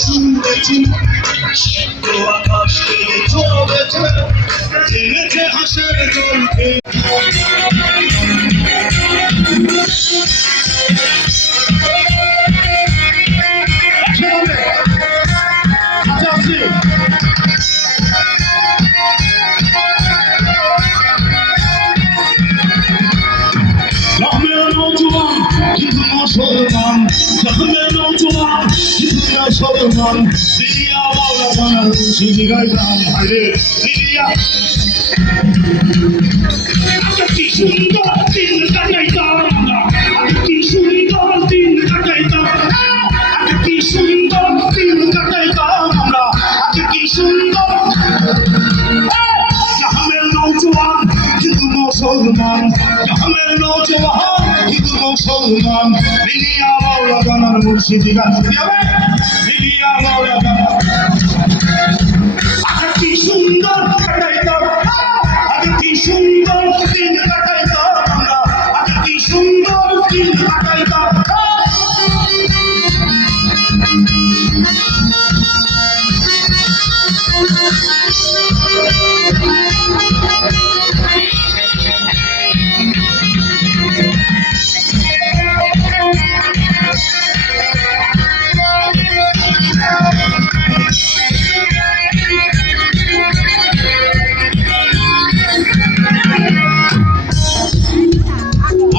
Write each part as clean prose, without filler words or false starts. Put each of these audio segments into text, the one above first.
শুনেছি আকাশে চলেছে জেনেছে হাসের জলকে মুসলমান জন্মের নৌজওয়ান মুসলমান দিদিয়া বাউলা বানার সিঁড়ি গাইলাম ভাইরে দিদিয়া কি সুন্দর দিন কাটাইতাম আমরা কি সুন্দর দিন কাটাইতাম কি সুন্দর দিন কাটাইতাম আমরা কি সুন্দর জন্মের নৌজওয়ান কিন্তু মুসলমান জন্মের নৌজওয়ান কিন্তু মুসলমান দিদিয়া বাউলা বানার মুর্শিদি গাইলাম দিদিয়া বাউলা বানার কি সুন্দর কাটাইতাম কি সুন্দর দিন কাটাইতাম আমরা কি সুন্দর দিন কাটাইতাম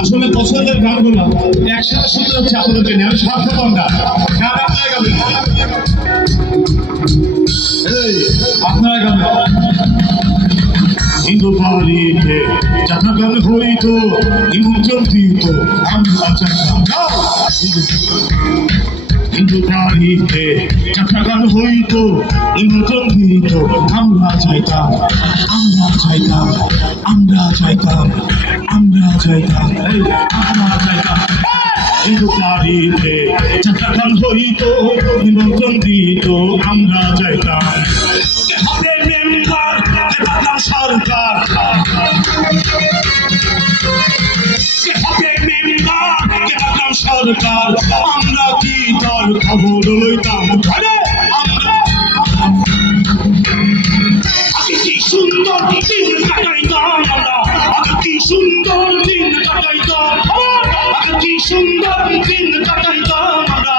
আসলে পছন্দের গানগুলো একসাথে শুনতে হচ্ছে আপনাদের জন্য আমি স্বার্থপর না গান আপনারা গাবেন আপনারা গাবেন হিন্দু বাড়িতে যাত্রা গান হইতো নিমন্ত্রণ দিত আমরা চাইতাম হিন্দু বাড়িতে যাত্রা গান হইতো নিমন্ত্রণ দিত আমরা চাইতাম আমরা চাইতাম আমরা চাইতাম আমরা চাইতাম আমরা চাইতাম হিন্দু বাড়িতে যাত্রা গান হইতো নিমন্ত্রণ দিত আমরা চাইতাম হবে মেম্বার সরকার হবে মেম্বার সরকার আমরা কি তার খবর লইতাম আমরা কি সুন্দর দিন কাটাইতাম আমরা কি সুন্দর দিন কাটাইতাম কি সুন্দর দিন কাটাইতাম আমরা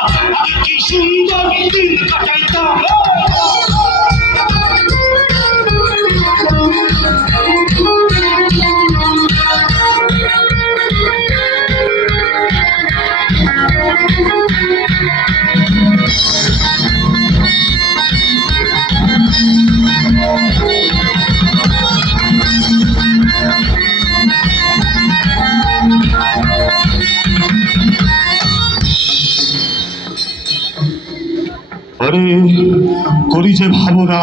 কি সুন্দর দিন কাটাইতাম আরে করি যে ভাবনা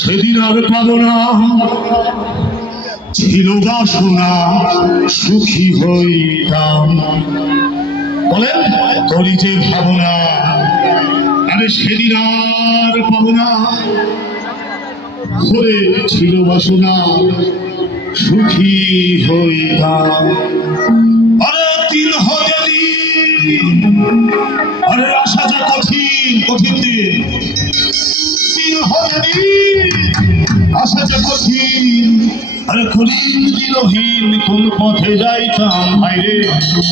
সেদিন আর পাবো না ছিল বাসনা সুখী হইতাম বলেন করি যে ভাবনা আরে সেদিন আর পাবো না হলে ছিল বাসনা সুখী হইতাম আরে দিন হয়ে আরে আশা যে কঠিন কঠিন দিন হয়ে আশা যে কঠিন আরে করিম দিনহীন কোন পথে যাইতাম ভাইরে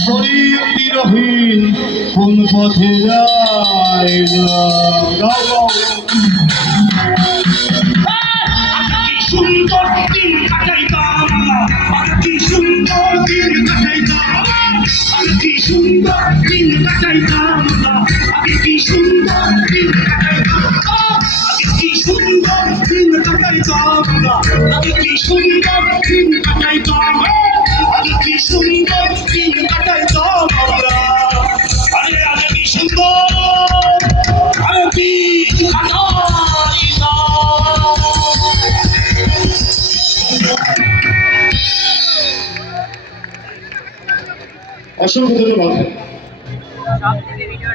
করিম দিনহীন কোন পথে যাইতাম সুন্দর দিন কাটাইতাম কি সুন্দর দিন কাটাইতাম কি সুন্দর দিন কাটাইতাম কি সুন্দর দিন কাটাইতাম কি সুন্দর দিন কাটাইতাম কি সুন্দর দিন কাটাইতাম কি সুন্দর দিন কাটাইতাম আমরা আরে আরে কি সুন্দর আরে কি কাটাইতাম অসংখ্য ধন্যবাদ। সব থেকে ভিডিও